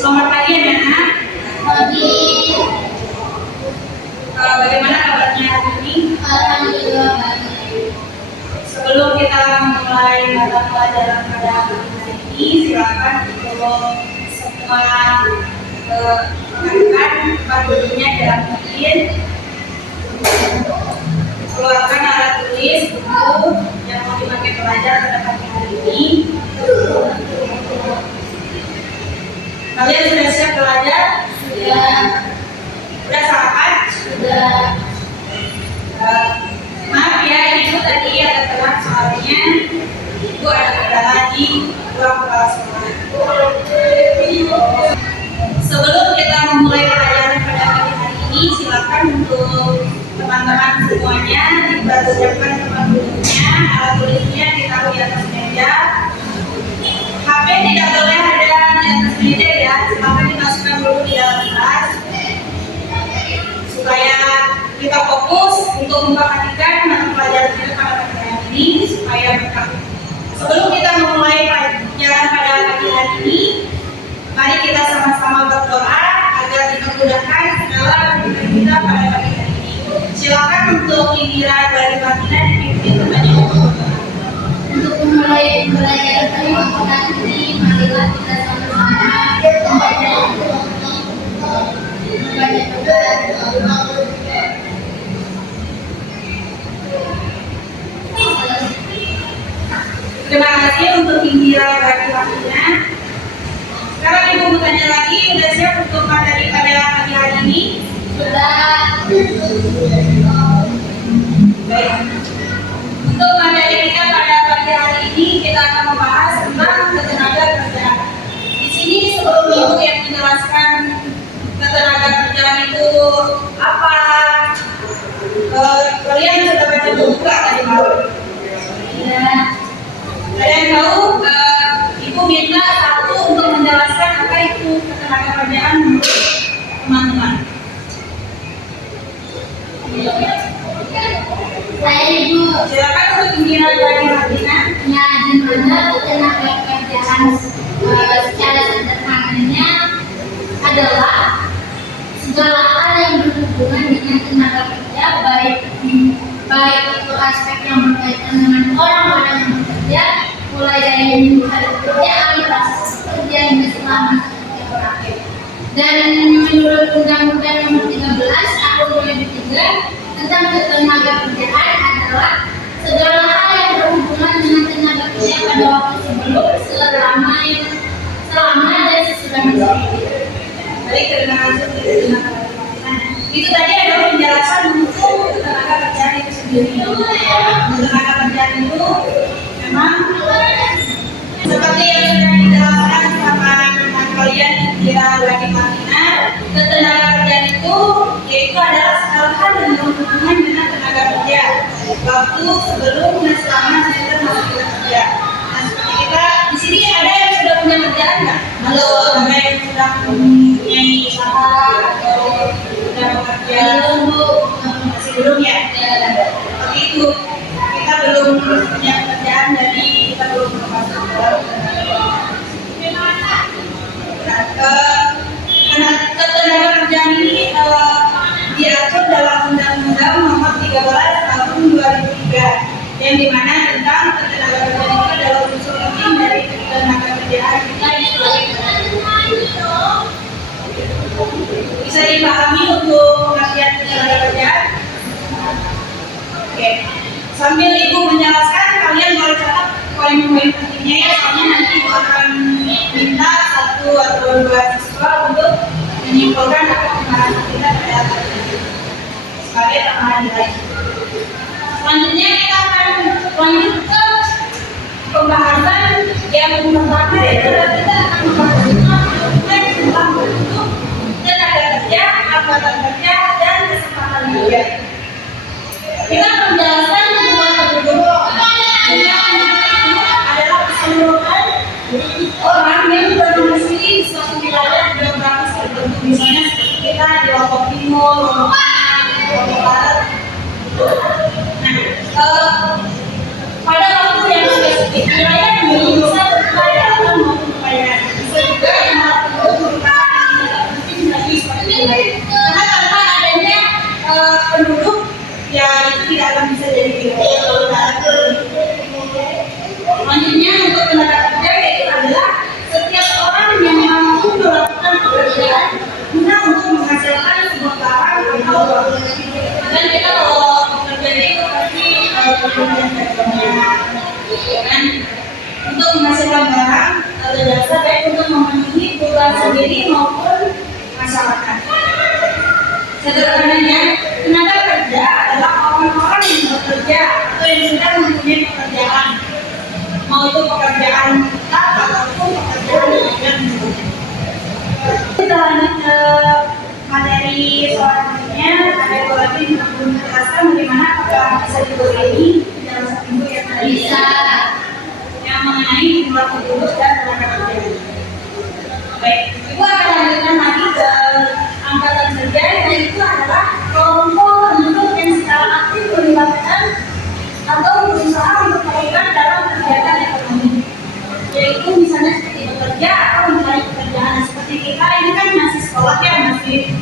Selamat pagi anak-anak. Pagi. Bagaimana kabarnya hari ini? Alhamdulillah baik. Sebelum kita memulai mata pelajaran pada hari ini, silakan untuk semua rekan-rekan tempat duduknya dirapiin. Keluarkan alat tulis buku yang mau dipakai pelajar pada pagi hari ini. Kalian sudah siap belajar? Sudah. Sudah sarapan? Sudah. Maaf ya, Ibu tadi ada telat soalnya Ibu ada kendala di ruang kelas sekolah. Sebelum kita memulai pelajaran pada pagi hari ini, silakan untuk teman-teman semuanya dipersiapkan tempat duduknya, alat tulisnya ditaruh di atas meja. HP tidak boleh ada di atas meja ya, silakan dimasukkan dulu di dalam kelas supaya kita fokus untuk memperhatikan mata pelajaran kita pada pagi hari ini supaya berkah. Sebelum kita memulai pelajaran pada pagi hari ini, mari kita sama-sama berdoa agar dimudahkan segala aktivitas kita pada pagi hari ini. Silakan untuk Indira dari Martina dipimpin kepada Untuk memulai pembelajaran pada pagi hari ini, marilah kita sama-sama membaca Terima kasih untuk Indira dari Martina. Sekarang Ibu mau tanya lagi, udah siap untuk materi pada pagi hari ini? Sudah. Baik. Untuk materi kita pada pagi hari ini kita akan membahas tentang ketenaga kerjaan. Di sini sebelum Ibu yang menjelaskan ketenaga kerjaan itu apa, kalian sudah baca buku nggak tadi malam? Ya. Kalian tahu Ibu minta satu untuk menjelaskan apa itu ketenaga kerjaan menurut teman-teman. Saya Ibu. Silakan untuk Indira dari Martina. Ya, di mana ketenaga kerjaan secara sederhananya adalah segala hal yang berhubungan dengan tenaga kerja, baik itu aspek yang berkaitan dengan orang-orang yang bekerja, mulai dari hari pekerjaan, proses kerja hingga selama kerja berakhir. Dan menurut Undang-Undang Nomor 13 Tahun 2003 tentang ketenaga kerjaan adalah segala hal yang berhubungan dengan tenaga kerja pada waktu sebelum, selama dan sesudah masa hidup. Baik, terima kasih untuk tenaga kerjaan. Itu tadi adalah penjelasan untuk tenaga kerjaan itu sendiri. Tenaga kerjaan itu memang seperti yang sudah dijelaskan sama kalian Indira dari Martina, ketenaga kerjaan itu yaitu adalah segala hal yang berhubungan dengan tenaga kerja waktu sebelum dan selama kita masih bekerja. Nah, seperti kita di sini ada yang sudah punya kerjaan nggak? Halo, ada yang sudah mempunyai usaha atau sudah bekerja? Masih belum ya? Seperti itu. Kita belum punya pekerjaan, jadi kita belum masuk dalam ketenaga kerjaan ini diatur dalam Undang-Undang Nomor 13 Tahun 2003 yang dimana tentang ketenaga kerjaan itu adalah unsur penting dari ketenaga kerjaan kita di sebagai bisa dipahami untuk pengertian ketenaga kerjaan. Oke. Sambil Ibu menjelaskan, kalian boleh catat poin-poin pentingnya ya, soalnya nanti Ibu akan minta satu atau dua siswa untuk menyimpulkan apa pembahasan kita pada hari ini sebagai tambahan nilai. Selanjutnya kita akan lanjut ke pembahasan yang pertama, yaitu kita akan membahas tentang bentuk tenaga kerja, angkatan kerja, dan kesempatan kerja. Kita menjelaskan hubungan penduduk adalah keseluruhan orang yang berdomisili di suatu wilayah geografis tertentu, misalnya seperti kita di Lombok Timur, Lombok Tengah, Lombok Barat. Nah, pada waktu yang spesifik wilayah ini bisa berupa daratan maupun perairan, bisa juga yang Dan kita kalau bekerja itu pasti bekerja ya kan, untuk menghasilkan barang atau jasa baik untuk memenuhi kebutuhan sendiri maupun masyarakat. Sederhananya, tenaga kerja adalah orang-orang yang bekerja atau yang sudah mempunyai pekerjaan, mau itu pekerjaan tetap ataupun pekerjaan yang kita lanjut ke materi selanjutnya. Ada yang lagi belum menjelaskan bagaimana apakah bisa diberi ini dalam satu minggu ya? Bisa. Yang mengenai jumlah penduduk dan tenaga kerja. Baik, Ibu akan lanjutkan lagi ke angkatan kerja, yaitu adalah kelompok penduduk yang secara aktif melibatkan atau berusaha untuk terlibat dalam kegiatan ekonomi, yaitu misalnya seperti bekerja atau mencari pekerjaan. Seperti kita ini kan masih sekolah ya, masih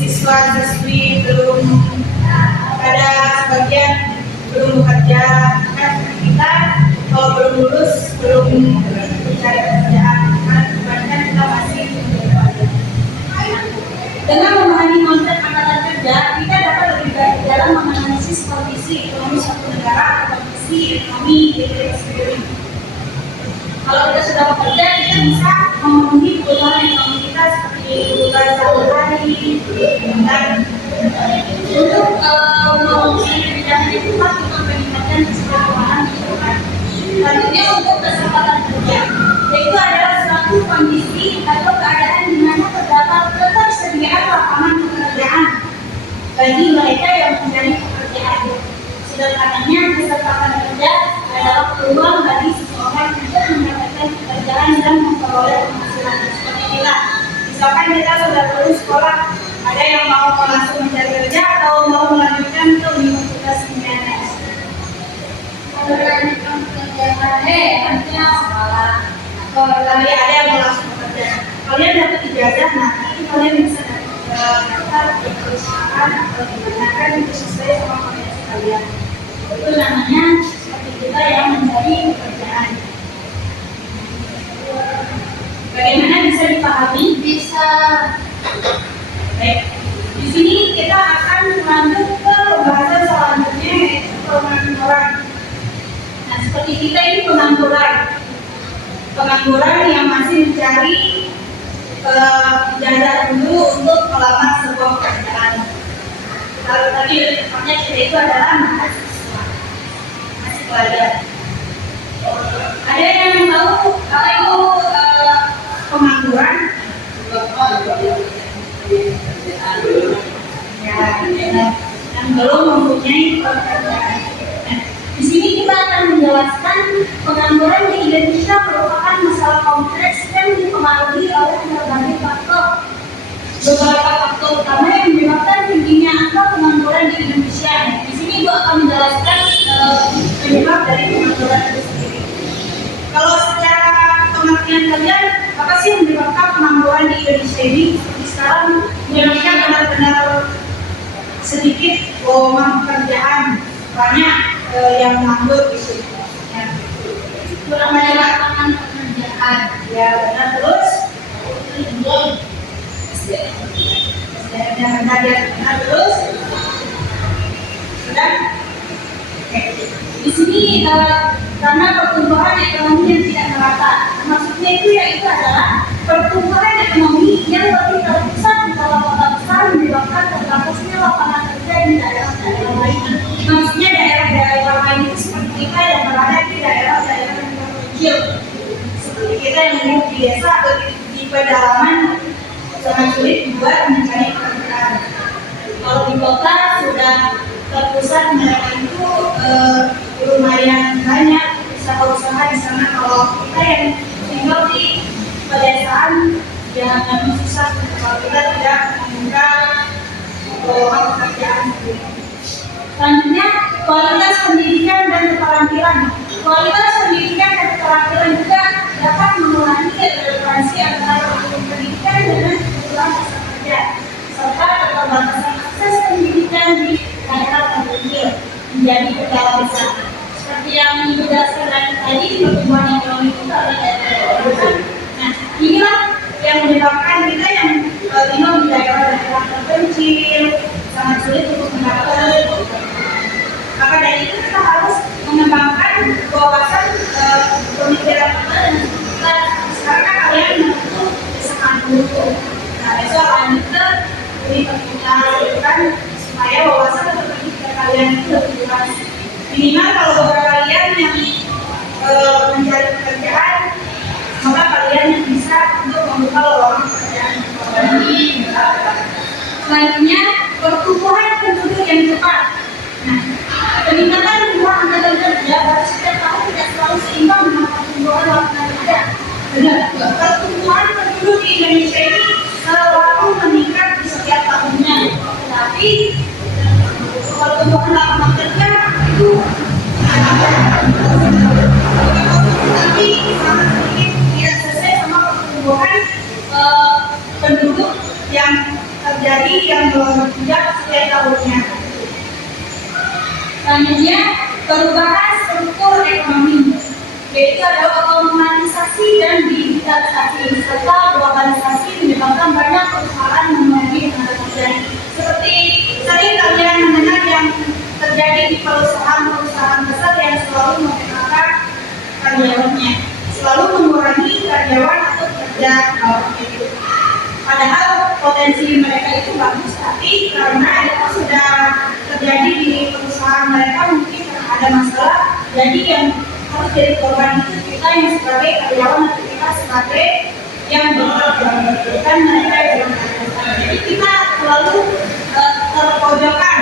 siswa-siswi, belum ada sebagian belum bekerja. Kan kita kalau belum lulus belum mencari pekerjaan, karena kebanyakan kita masih bekerja. Dengan memahami konsep angkatan kerja, kita dapat lebih baik dalam menganalisis kondisi ekonomi suatu negara atau kondisi ekonomi diri sendiri. Kalau kita sudah bekerja, kita bisa memenuhi kebutuhan ekonomi kita seperti kebutuhan sehari-hari dan untuk memenuhi kebijakan itu harus untuk meningkatkan kesejahteraan. Selanjutnya untuk kesempatan kerja, yaitu adalah suatu kondisi atau keadaan di mana terdapat ketersediaan lapangan pekerjaan bagi mereka yang mencari pekerjaan. Sederhananya, kesempatan kerja adalah peluang bagi seseorang untuk mendapatkan pekerjaan dan memperoleh penghasilan. Seperti kita, misalkan kita sudah lulus sekolah, ada yang mau langsung mencari kerja atau mau melanjutkan ke universitas UNS. Melanjutkan pekerjaan, artinya sekolah. Tapi ada yang mau langsung bekerja. Kalian dapat ijazah, nah nanti kalian bisa daftar di perusahaan atau digunakan itu sesuai sama kompetensi kalian. Itu namanya seperti kita yang mencari pekerjaan. Bagaimana bisa dipahami? Bisa. Baik. Di sini kita akan lanjut ke pembahasan selanjutnya, yaitu pengangguran. Nah, seperti kita ini pengangguran yang masih mencari ijazah dulu untuk melamar sebuah pekerjaan. Kalau tadi tepatnya kita itu adalah mahasiswa, masih pelajar. Ada yang tahu apa itu pengangguran? Ya, yang belum mempunyai pekerjaan. Di sini kita akan menjelaskan pengangguran di Indonesia merupakan masalah kompleks dan dipengaruhi oleh berbagai faktor. Beberapa faktor utama yang menyebabkan tingginya angka pengangguran di Indonesia. Di sini Ibu akan menjelaskan penyebab dari pengangguran itu sendiri. Kalau secara pengertian kalian, apa sih yang menyebabkan pengangguran di Indonesia ini? Seperti sekarang Indonesia benar-benar sedikit lowongan pekerjaan, banyak yang nganggur gitu. Ya. Kurang banyak lapangan pekerjaan. Ya, benar. Terus SDM-nya rendah ya. Benar. Terus sudah. Oke. Di sini karena pertumbuhan ekonomi yang tidak merata. Maksudnya itu yaitu adalah pertumbuhan ekonomi yang lebih terpusat di kota-kota besar menyebabkan terbatasnya lapangan kerja di daerah-daerah lain. Maksudnya daerah-daerah lain itu seperti kita yang berada di daerah-daerah yang terpencil, seperti kita yang hidup di desa atau di pedalaman, sangat sulit buat mencari pekerjaan. Kalau di kota sudah terpusat, mereka itu lumayan banyak usaha-usaha di sana. Kalau kita yang tinggal di pedesaan, ya memang susah kalau kita tidak membuka peluang pekerjaan. Selanjutnya, kualitas pendidikan dan keterampilan. Kualitas pendidikan dan keterampilan juga dapat mengurangi relevansi antara pendidikan dengan kebutuhan pasar kerja, serta keterbatasan akses pendidikan di daerah terpencil menjadi kendala besar. Seperti yang dijelaskan tadi, pertumbuhan ekonomi itu karena daerah terpencil. Nah, inilah yang menyebabkan kita yang tinggal di daerah-daerah terpencil, sangat sulit untuk mendapat. Maka dari itu kita harus mengembangkan wawasan pemikiran kita dan kita sekarang kan kalian menentu desakan dulu. Nah besok akan kita lakukan supaya wawasan pemikiran kalian itu lebih luas. Minimal kalau beberapa kalian yang mencari pekerjaan, maka kalian yang bisa untuk membuka lowongan pekerjaan. Selanjutnya pertumbuhan penduduk yang cepat. Nah, peningkatan jumlah angkatan kerja pada setiap tahun tidak selalu seimbang dengan pertumbuhan lapangan kerja. Benar, pertumbuhan penduduk di Indonesia ini selalu meningkat di setiap tahunnya. Tetapi pertumbuhan lapangan kerja itu tapi sangat sedikit, tidak sesuai sama pertumbuhan penduduk yang terjadi yang melonjak setiap tahunnya. Selanjutnya, perubahan struktur ekonomi, yaitu ada otomatisasi dan digitalisasi serta globalisasi menyebabkan banyak perusahaan memiliki tenaga kerja. Seperti sering kalian mendengar yang terjadi di perusahaan-perusahaan besar yang selalu memphk karyawannya, selalu mengurangi karyawan atau kerja itu. Padahal potensi mereka itu bagus, tapi karena itu sudah terjadi di perusahaan mereka mungkin ada masalah, jadi yang harus jadi korban itu kita yang sebagai karyawan atau kita sebagai yang bekerja, bukan mereka yang bekerja. Jadi kita selalu terpojokan,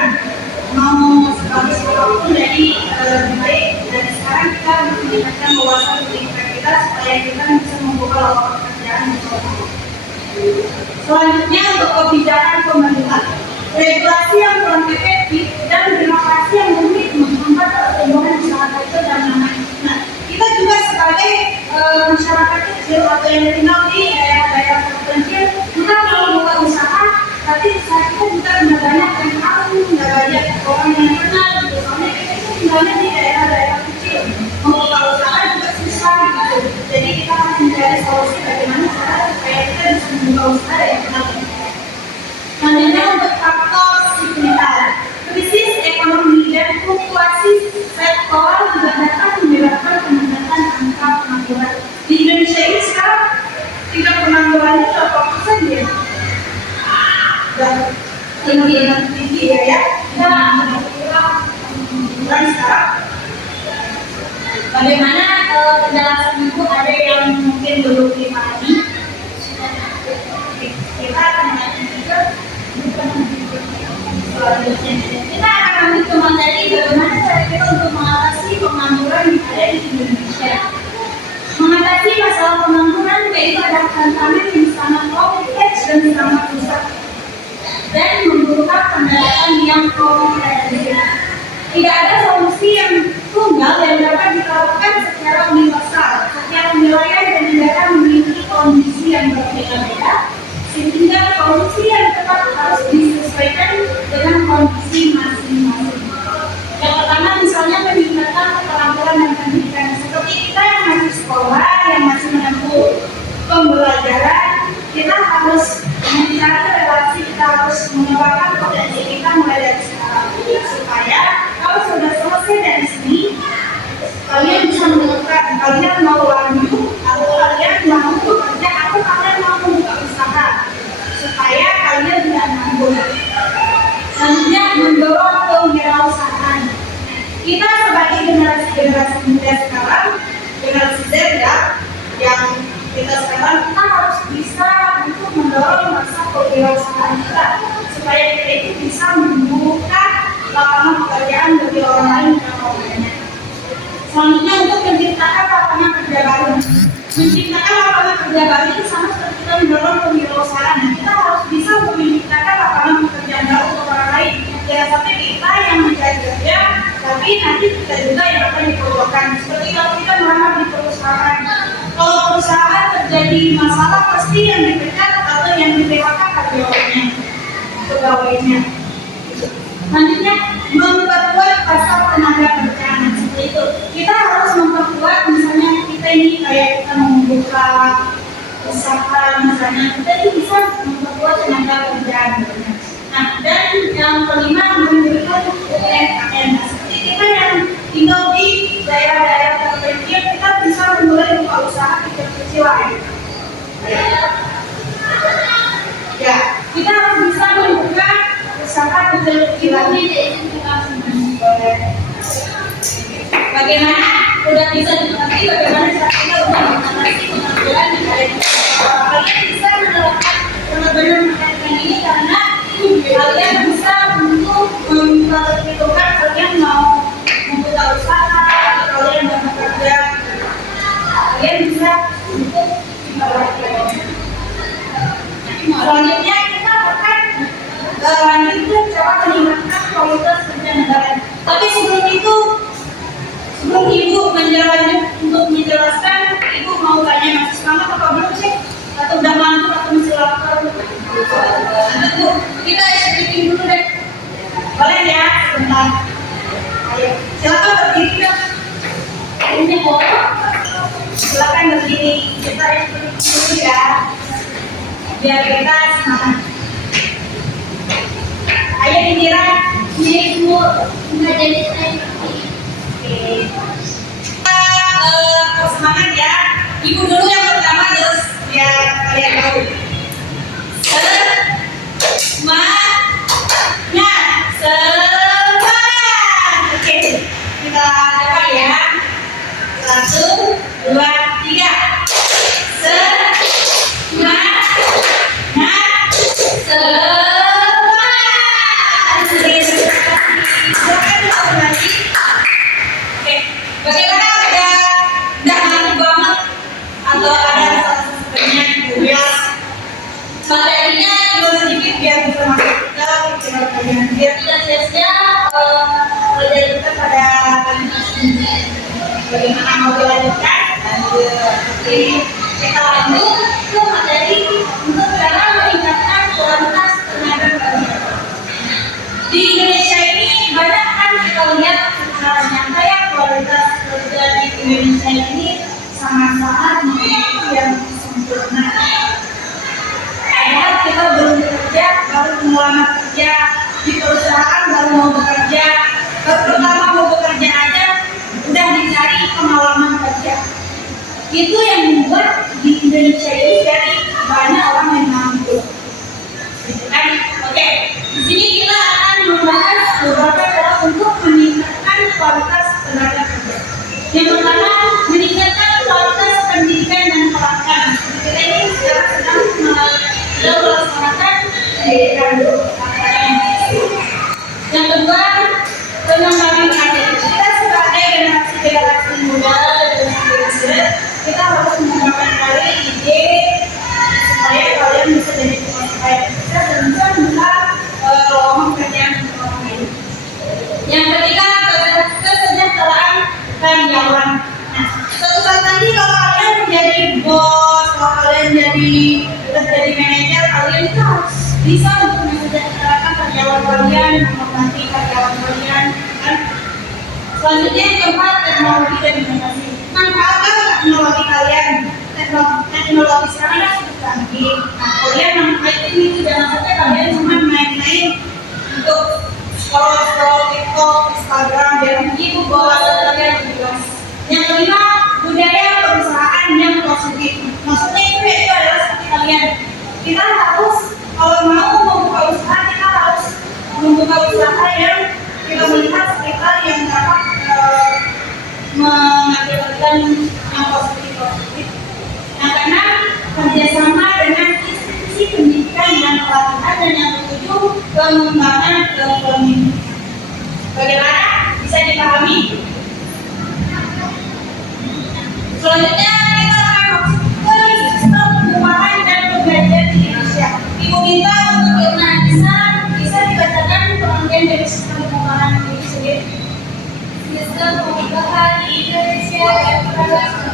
mau sebagus apapun. Jadi lebih baik dari sekarang kita meningkatkan wawasan pendidikan kita supaya kita bisa membuka lowongan pekerjaan di kota. Selanjutnya untuk kebijakan pemerintah, regulasi yang kurang efektif dan birokrasi yang rumit menghambat pertumbuhan usaha kecil dan menengah. Nah, kita juga sebagai masyarakat kecil atau yang tinggal di daerah-daerah terpencil, kita mau buka usaha, tapi usaha kita juga tidak banyak yang tahu, tidak banyak orang yang kenal. Soalnya kita itu tinggalnya di daerah-daerah kecil, mau buka usaha juga susah gitu. Jadi kita harus mencari solusi bagaimana cara supaya kita bisa membuka usaha yang kenal. Selanjutnya untuk faktor siklikal, krisis ekonomi dan fluktuasi sektor juga dapat menyebabkan peningkatan angka pengangguran. Di Indonesia ini sekarang tingkat penganggurannya berapa persen ya? Tinggi ya. Nah, sekarang bagaimana penjelasan itu ada yang mungkin belum dipahami? Kita akan juga kita akan ambil teman dari bagaimana cara kita untuk mengatasi pengangguran yang ada di Indonesia. Mengatasi masalah pengangguran yaitu ada tantangan yang sangat kompleks dan sangat besar dan membutuhkan pendekatan yang komprehensif. Tidak ada solusi yang tunggal yang dapat dilakukan secara universal. Setiap wilayah dan negara memiliki kondisi yang berbeda-beda, sehingga solusi yang tepat harus disesuaikan dengan kondisi masing-masing. Yang pertama misalnya peningkatan keterampilan dan pendidikan. Seperti kita yang masih sekolah, yang masih menempuh pembelajaran, kita harus mencari relasi, kita harus mengembangkan potensi kita mulai dari sekarang. Supaya kalau sudah selesai dari sini, kalian bisa menentukan kalian mau lanjut atau kalian mau bekerja atau kalian mau membuka usaha supaya kalian tidak nganggur. Selanjutnya mendorong kewirausahaan. Kita sebagai generasi muda sekarang, generasi Z ya, yang kita sekarang kita harus bisa untuk mendorong masa kewirausahaan kita supaya kita itu bisa membuka lapangan pekerjaan bagi orang lain yang mau banyak. Selanjutnya untuk menciptakan lapangan kerja baru. Menciptakan lapangan kerja baru itu sama seperti kita mendorong kewirausahaan. Kita harus bisa untuk menciptakan lapangan pekerjaan baru untuk orang lain. Jangan sampai kita yang mencari kerja, tapi nanti kita juga yang akan diperlukan. Seperti kalau kita melamar di perusahaan, kalau perusahaan terjadi masalah pasti yang dipecat atau yang di-PHK karyawannya, pegawainya. Selanjutnya memperkuat pasar tenaga kerja. Seperti itu kita harus memperkuat, misalnya kita ini kayak kita membuka usaha, misalnya kita ini bisa memperkuat tenaga kerja. Nah Nah, dan yang kelima memberikan UMKM. Nah, seperti kita yang tinggal di daerah-daerah terpencil, kita bisa memulai buka usaha kecil-kecilan. Ya, kita harus bisa membuka usaha kecil-kecilan. Bagaimana? Udah bisa dimengerti bagaimana cara kita untuk mengatasi pengangguran di daerah. Kalian bisa menerapkan benar-benar menerapkan ini karena kalian bisa untuk memperhitungkan kalian mau membuka usaha, kalian mau bekerja, kalian bisa untuk menerapkan. Selanjutnya kita akan lanjutkan cara meningkatkan kualitas kerja negara. Tapi sebelum ibu untuk menjelaskan, ibu mau tanya masih semangat apa belum sih? Atau udah ngantuk atau masih lapar? Tentu, kita exciting dulu deh. Boleh ya, sebentar. Ayo, silakan berdiri dong. Ini foto. Silakan berdiri. Kita exciting dulu ya. Biar kita semangat. Ayo Indira, ini ibu nggak jadi saya. Oke. Kita semangat ya. Ibu dulu yang pertama terus biar kalian tahu. Semangat. Oke, kita coba ya. 1, 2, 3. Semangat. Bagaimana udah ngantuk banget atau ada sebenarnya juga materinya juga sedikit biar bisa masuk ke pikiran kalian biar tidak sia-sia belajar kita pada kali ini. Bagaimana mau dilanjutkan? Oke, kita lanjut ke materi untuk cara meningkatkan kualitas tenaga kerja. Di Indonesia ini banyak kan kita lihat secara nyata ya kualitas kerja di Indonesia ini sangat-sangat yang sempurna. Padahal kita belum bekerja, baru melamar kerja di perusahaan, baru mau bekerja, baru pertama mau bekerja aja udah dicari pengalaman kerja. Itu yang membuat di Indonesia ini jadi banyak orang yang nganggur. Gitu kan? Oke, di sini kita akan membahas beberapa cara untuk meningkatkan kualitas tenaga kerja. Yang pertama, meningkatkan kualitas pendidikan dan pelatihan. Kita ini sekarang sedang melaksanakan pendidikan yang kedua, pengembangan kader. Kita sebagai generasi muda dan kita harus mengembangkan kali ide supaya kalian bisa jadi pemain sukses dan bisa membuka lowongan pekerjaan untuk orang lain. Yang ketiga, kesejahteraan karyawan. Nah, suatu saat nanti kalau kalian menjadi bos, kalau kalian jadi manajer, kalian itu harus bisa untuk mensejahterakan karyawan kalian, menghormati karyawan kalian. Kan? Selanjutnya yang keempat, teknologi dan inovasi. Manfaatkan teknologi kalian. Teknologi sekarang kan sudah canggih. Nah, kalian manfaatin itu, jangan sampai kalian cuma main-main untuk scroll TikTok, Instagram, dan ibu bawa kalian jelas. Yang kelima, budaya perusahaan yang positif. Maksudnya itu adalah seperti kalian. Kita harus kalau mau membuka usaha, kita harus membuka usaha yang kita melihat sekitar yang dapat mengakibatkan yang positif. Yang keenam, kerjasama dengan institusi pendidikan dan pelatihan, dan yang ketujuh, pengembangan ekonomi. Bagaimana? Bisa dipahami? Selanjutnya kita akan masuk ke sistem pengupahan dan penggajian di Indonesia. Ibu minta untuk Irna bisa dibacakan pengertian dari sistem pengupahan itu sendiri. Sistem pengupahan di Indonesia yang berlaku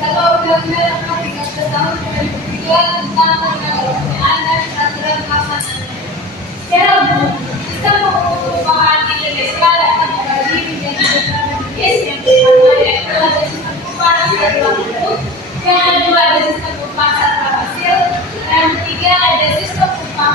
kalau Undang-Undang Nomor 13 Tahun 2003 tentang Penyelenggarakan dan Peraturan Pelaksanaan. Secara umum, sistem pengupahan di Indonesia dapat dibagi menjadi beberapa jenis. Yang pertama yaitu ada sistem upah secara waktu, yang kedua ada sistem upah secara hasil, yang ketiga ada sistem upah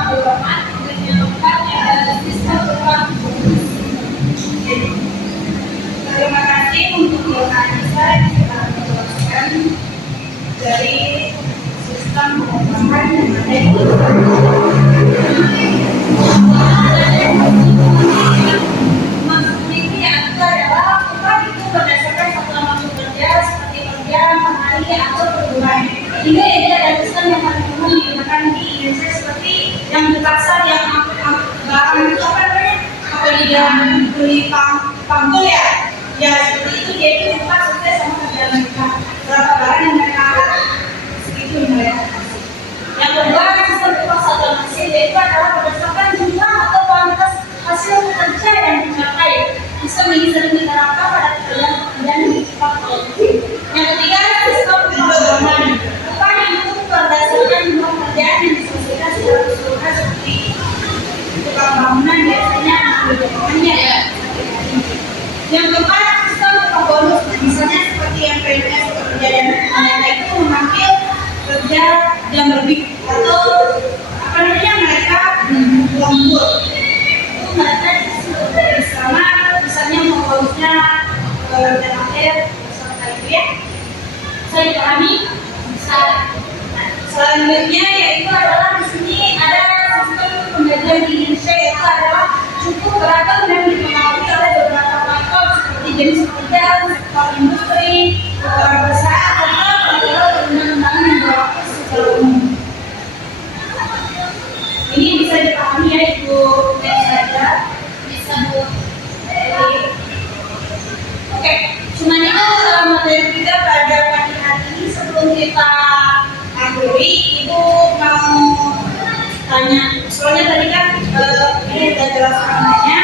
Maksud ini adalah upah itu berdasarkan satuan waktu kerja seperti kerja, hari atau perbulan. Ini ada tulisan yang paling umum digunakan di Indonesia seperti yang dipaksa yang barang itu apa namanya? Apa di dalam beli panggul ya? Ya seperti itu dia itu upah sesuai sama kerjaan mereka. Berapa barang yang mereka segitu yang mereka kasih. Yang kedua sistem upah satuan hasil yaitu adalah berdasarkan jumlah atau kuantitas hasil kerja yang dicapai. Sistem ini sering diterapkan pada pekerjaan di upah kolektif. Yang ketiga sistem upah bangunan. Upah itu berdasarkan jumlah pekerjaan yang diselesaikan secara keseluruhan seperti tukang bangunan biasanya bangunannya ya. Yang keempat sistem upah bonus. Misalnya seperti yang PNS pekerja dan mereka itu mengambil kerja jam lebih atau apa namanya mereka lembur. Itu mereka bersama misalnya mau bonusnya dan akhir bersama itu ya. Saya dipahami? Bisa. Selanjutnya yaitu adalah di sini ada sistem pembagian di Indonesia yaitu adalah cukup beragam dan dipengaruhi oleh beberapa faktor seperti jenis kerja, sektor industri, ukuran perusahaan atau perundang-undangan yang berlaku secara umum. Ini bisa dipahami ya Ibu dan saja bisa Bu. Oke, cuman itu materi kita pada pagi hari ini. Sebelum kita akhiri, Ibu mau tanya. Soalnya tadi kan ini udah jelas semuanya.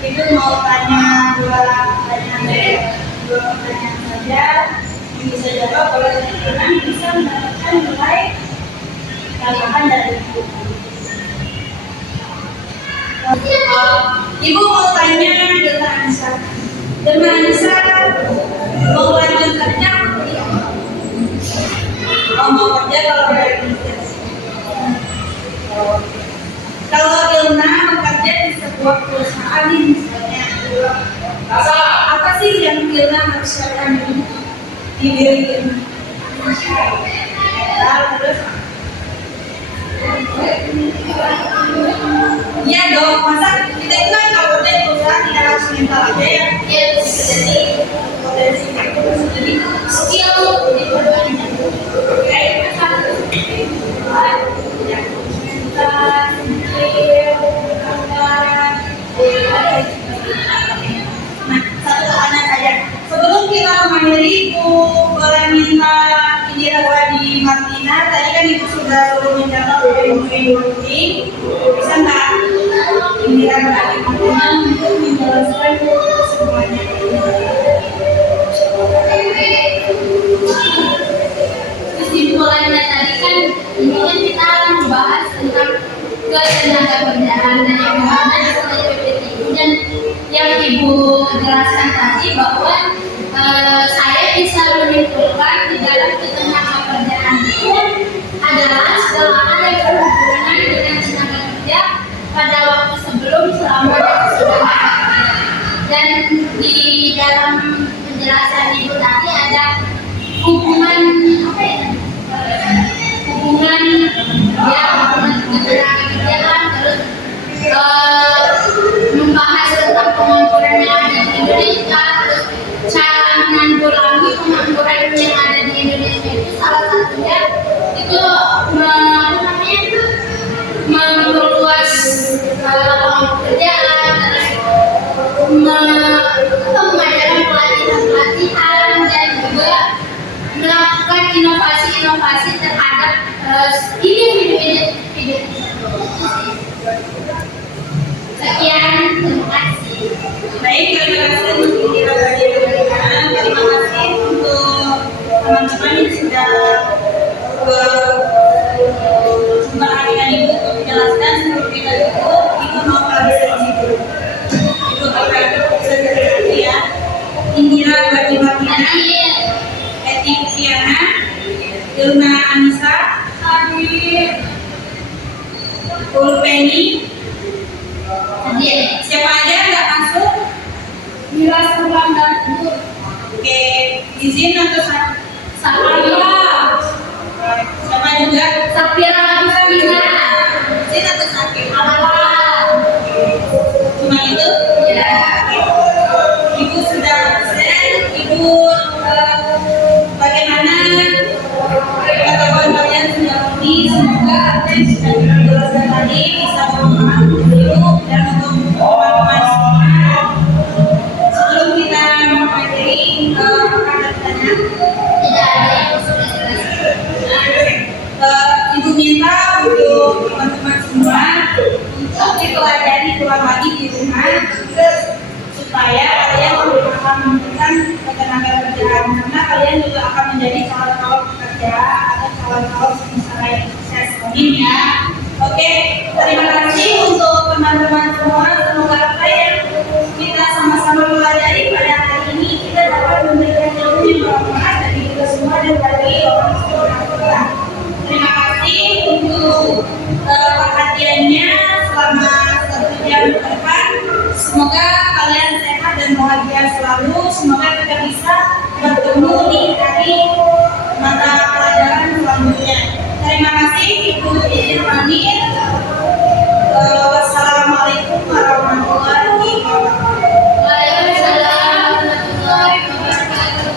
Ibu mau tanya dua pertanyaan saja. Yang bisa jawab oleh teman-teman bisa mendapatkan nilai tambahan dari Ibu. Ibu mau tanya Delta Anissa. Delta Anissa mau lanjut kerja atau tidak? Mau kerja kalau dari universitas. Kalau Delta bekerja di sebuah perusahaan nih misalnya, apa sih yang Delta harus siapkan di diri Delta? Terus iya dong, masa kita itu kan kalau dari perusahaan tidak harus mental aja ya. Iya, bisa jadi potensi jadi skill di perusahaan. Kayak satu, nah, satu pertanyaan saja. Sebelum kita mengakhiri, Ibu boleh minta Indira di Martina. Tadi kan Ibu sudah suruh mencatat ilmu-ilmu. Bisa nggak Indira di Martina untuk menjelaskan semuanya? Kesimpulannya tadi kan ini kan kita membahas tentang ketenaga kerjaan dan yang mana sesuai PPTI dan yang Ibu jelaskan tadi bahwa saya bisa menyimpulkan di dalam ketenaga kerjaan itu adalah segala hal yang berhubungan dengan tenaga kerja pada waktu sebelum, selama dan sesudah. Dan di dalam penjelasan Ibu tadi ada hubungan apa ya? Hubungan ketenaga kerjaan, terus membahas tentang pengangguran yang ada di Indonesia, terus cara menanggulangi pengangguran yang ada di Indonesia itu salah satunya itu memperluas lapangan pekerjaan, terus mengadakan pelatihan dan juga melakukan inovasi-inovasi terhadap individu. Sekian, terima kasih. Baik, terima kasih untuk Indira dari Martina. Terima kasih untuk teman-teman yang sudah memperhatikan Ibu untuk menjelaskan seperti tadi Ibu mau klarifikasi dulu. Ibu akan klarifikasi ya. Indira dari Martina, Eti Tiana, Delta Anissa, Pulpeni. Siapa aja nggak masuk? Mira Sulam dan Ibu. Oke, izin atau Sapira. sama juga? Sapira. Zina. Zina atau sakit? Awal. Cuma itu? Ya. Ibu sudah absen. Ibu bagaimana pengetahuan kalian sejauh ini? Semoga apa yang sudah dijelaskan tadi bisa bermanfaat untuk ibu dan untuk teman-teman semua. Sebelum kita mengakhiri, apakah ada pertanyaan? Tidak ada yang sudah jelas. Ibu minta untuk teman-teman semua untuk dipelajari ulang lagi di rumah supaya kalian juga akan memberikan ketenaga kerjaan karena kalian juga akan menjadi calon-calon pekerja atau calon-calon pengusaha yang sukses. Amin ya. Oke, terima kasih untuk teman-teman semua. Semoga apa yang kita sama-sama pelajari pada hari ini kita dapat memberikan ilmu yang bermanfaat bagi kita semua dan bagi orang semua. Terima kasih untuk perhatiannya selama 1 jam ke depan. Semoga kalian sehat dan bahagia selalu. Semoga kita bisa bertemu di hari mata pelajaran selanjutnya. Terima kasih. Ibu izin pamit. Wassalamualaikum warahmatullahi wabarakatuh. Waalaikumsalam warahmatullahi wabarakatuh.